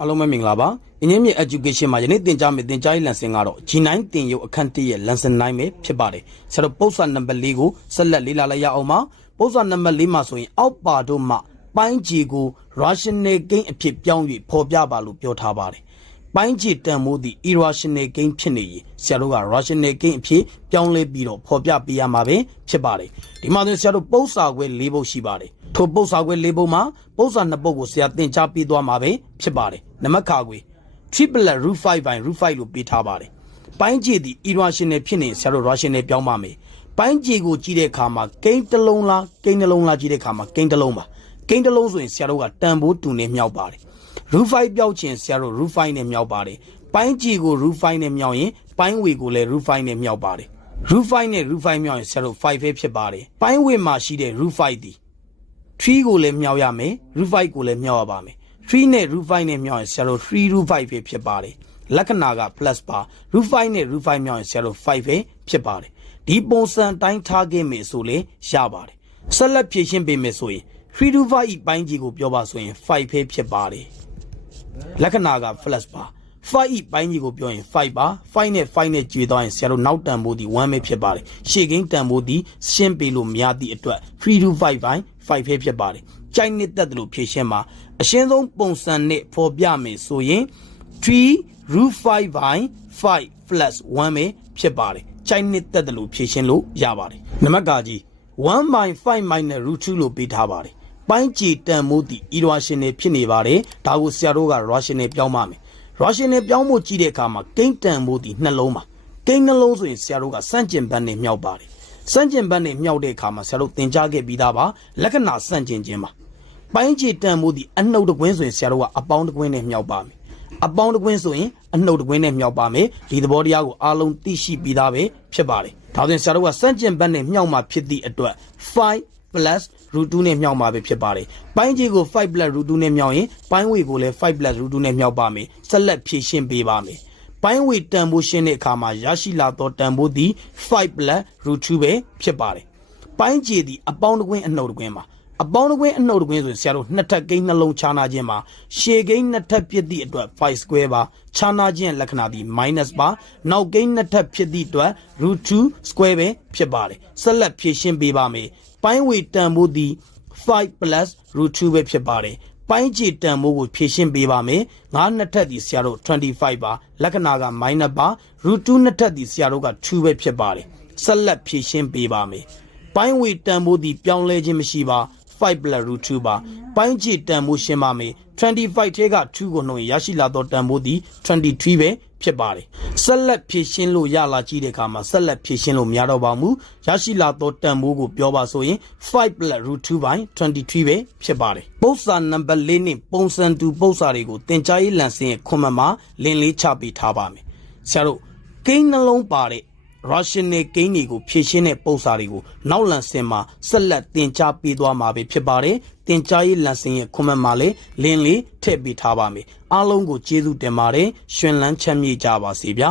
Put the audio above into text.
အားလုံးပဲမင်္ဂလာပါအင်းကြီးမြေ education မှာယနေ့သင်ကြားမယ့်သင်ကြားရေး lesson ကတော့ G9 သင်ယူအခန်း1ရဲ့ Lesson-9 ပဲဖြစ်ပါတယ်ဆရာတို့ပုဒ်စာနံပါတ်4ကိုဆက်လက်လေ့လာလိုက်ရအောင်ပါပုဒ်စာနံပါတ်4မှာဆိုရင်အောက်ပါတို့မှပိုင်းခြေကို rational gain အဖြစ်ပြောင်း၍ဖော်ပြပါလို့ပြောထားပါတယ်ပိုင်းခြေတန်မိုးသည့် irrational gain ဖြစ်နေရင်ဆရာတို့က rational gain အဖြစ်ပြောင်းလဲပြီးတော့ဖော်ပြပေးရမှာပဲဖြစ်ပါတယ်ဒီမှာဆိုဆရာတို့ပုဒ်စာခွဲ4ပုဒ်ရှိပါတယ်ထိုပုဒ်စာခွဲ4ပုဒ်မှာပုဒ်စာ2ပုဒ်ကိုဆရာသင်ကြားပေးသွားမှာပဲဖြစ်ပါတယ်နံပါတ်ခါခွေ triple root 5 by root 5လို့ပေးထားပါတယ်ပိုင်းခြေသည် irrational ဖြစ်နေဆရာတို့ rational ပြောင်းပါမယ်ပိုင်းခြေကိုကြည့်တဲ့အခါမှာ gain တစ်လုံးလား gain နှလုံးလားကြည့်တဲ့အခါမှာ gain တစ်လုံးပါ gain တစ်လုံးဆိုရင်ဆရာတို့ကတန်ဖိုးတူနဲ့မြောက်ပါတယ် root 5ပြောက်ခြင်းဆရာတို့ root 5နဲ့မြောက်ပါတယ်ပိုင်းခြေကို root 5နဲ့မြောက်ရင်ပိုင်းဝေကိုလည်း root 5နဲ့မြောက်ပါတယ် root 5နဲ့ root 5မြောက်ရင်ဆရာတို့5ပဲဖြစ်ပါတယ်ပိုင်းဝေမှာရှိတဲ့ root 5သည်3ကိုလည်းမြောက်ရမယ် root 5ကိုလည်းမြောက်ရပါမယ်3နဲ့ root 5နဲ့မြောက်ရင်ဆရာတို့3 root 5ပဲဖြစ်ပါတယ်လက္ခဏာက plus ပါ root 5နဲ့ root 5မြောက်ရင်ဆရာတို့5ပဲဖြစ်ပါတယ်ဒီပုံစံတိုင်းထားခဲ့မယ်ဆိုလေရပါတယ်ဆက်လက်ဖြည့်ရှင်းပေးမယ်ဆိုရင်3 root 5ဤပိုင်းကြီးကိုပြောပါဆိုရင်5ပဲဖြစ်ပါတယ်လက္ခဏာက plus ပါ5ဤပိုင်းကြီးကိုပြောရင်5ပါ5နဲ့5နဲ့ကျွေသွားရင်ဆရာတို့နောက်တန်ဖိုးဒီ1ပဲဖြစ်ပါတယ်ရှေ့ကိန်းတန်ဖိုးဒီရှင်းပေးလို့မရသည့်အတွက်3 root 5ပိုင်း5ပဲဖြစ်ပါတယ်ကြိုက်နှစ်သက်တယ်လို့ဖြည့်ရှင်းမှာအရှင်းဆုံးပုံစံနဲ့ဖော်ပြမယ်ဆိုရင်3 root 5 by 5 plus 1ပဲဖြစ်ပါတယ်ကြိုက်နှစ်သက်တယ်လို့ဖြည့်ရှင်းလို့ရပါတယ်နံပါတ်ကကြီး1 by 5 minus root 2လို့ပေးထားပါတယ်ပိုင်းခြေတန်မိုးသည့် irrational ဖြစ်နေပါတယ်ဒါကိုဆရာတို့က rational ပြောင်းပါမယ် rational ပြောင်းဖို့ကြည့်တဲ့အခါမှာ gain တန်မိုးသည့်နှလုံးပါ gain နှလုံးဆိုရင်ဆရာတို့ကစန့်ကျင်ဘက်နဲ့မြောက်ပါတယ်စန့်ကျင်ဘက်နဲ့မြောက်တဲ့အခါမှာဆရာတို့သင်ကြားခဲ့ပြီးသားပါလက္ခဏာစန့်ကျင်ခြင်းပါပိုင်းခြေတန်မိုးသည့်အနှုတ်တကွင်းဆိုရင်ဆရာတို့ကအပေါင်းတကွင်းနဲ့မြောက်ပါမယ်အပေါင်းတကွင်းဆိုရင်အနှုတ်တကွင်းနဲ့မြောက်ပါမယ်ဒီသဘောတရားကိုအားလုံးသိရှိပြီးသားပဲဖြစ်ပါတယ်ဒါဆိုရင်ဆရာတို့ကစန့်ကျင်ဘက်နဲ့မြောက်မှာဖြစ်သည့်အတွက်5 plus root 2နဲ့မြောက်မှာပဲဖြစ်ပါတယ်ပိုင်းခြေကို5 plus root 2နဲ့မြောက်ရင်ပိုင်းဝေကိုလည်း5 plus root 2နဲ့မြောက်ပါမယ်ဆက်လက်ဖြည့်ရှင်းပေးပါမယ်ပိုင်းဝေတန်ဖိုးရှင်းတဲ့အခါမှာရရှိလာသောတန်ဖိုးသည်5 plus root 2ပဲဖြစ်ပါတယ်ပိုင်းခြေသည်အပေါင်းတကွင်းအနှုတ်တကွင်းမှာအပေါင်းတကွင်းအနှုတ်တကွင်းဆိုဆရာတို့နှစ်ထပ်ကိန်းနှလုံးခြားနာခြင်းမှာရှေ့ကိန်းနှစ်ထပ်ဖြစ်သည့်အတွက်5 square ပါခြားနာခြင်းလက္ခဏာသည် minus ပါနောက်ကိန်းနှစ်ထပ်ဖြစ်သည့်အတွက် root 2 square ပဲဖြစ်ပါတယ်ဆက်လက်ဖြည့်ရှင်းပေးပါမယ်ပိုင်းဝေတန်ဖိုးသည်5 plus root 2ပဲဖြစ်ပါတယ်ပိုင်းခြေတန်ဖိုးကိုဖြည့်ရှင်းပေးပါမယ်ငါးနှစ်ထပ်သည်ဆရာတို့25ပါလက္ခဏာက minus ပါ root 2နှစ်ထပ်သည်ဆရာတို့က2ပဲဖြစ်ပါတယ်ဆက်လက်ဖြည့်ရှင်းပေးပါမယ်ပိုင်းဝေတန်ဖိုးသည်ပြောင်းလဲခြင်းမရှိပါ5 plus root 2ပါပိုင်းခြေတန်ဖိုးရှင်းပါမယ်25ထဲက2ကိုနှုတ်ရရှိလာသောတန်ဖိုးသည်23ပဲဖြစ်ပါတယ်ဆက်လက်ဖြည့်ရှင်းလို့ရလာကြည့်တဲ့အခါမှာဆက်လက်ဖြည့်ရှင်းလို့မရတော့ပါဘူးရရှိလာသောတန်ဖိုးကိုပြောပါဆိုရင်5 plus root 2 by 23ပဲဖြစ်ပါတယ်ပုဒ်စာနံပါတ်4နဲ့ပုံစံတူပုဒ်စာတွေကိုသင်ကြားရေးလမ်းစဉ်ရဲ့ခွန်မှန်မှာလင်းလေးချပေးထားပါမယ်ဆရာတို့ကိန်းနှလုံးပါတဲ့rational gain တွေကိုဖြည့်ရှင်းတဲ့ပုံစံတွေကိုနောက်လန်စင်မှာဆက်လက်သင်ကြားပေးသွားမှာပဲဖြစ်ပါတယ်သင်ကြားရေးလန်စင်ရဲ့ comment မှာလည်းလင်းလေးထည့်ပေးထားပါမယ်အားလုံးကိုကျေးဇူးတင်ပါတယ်ရှင်လန်းချမ်းမြေ့ကြပါစေဗျာ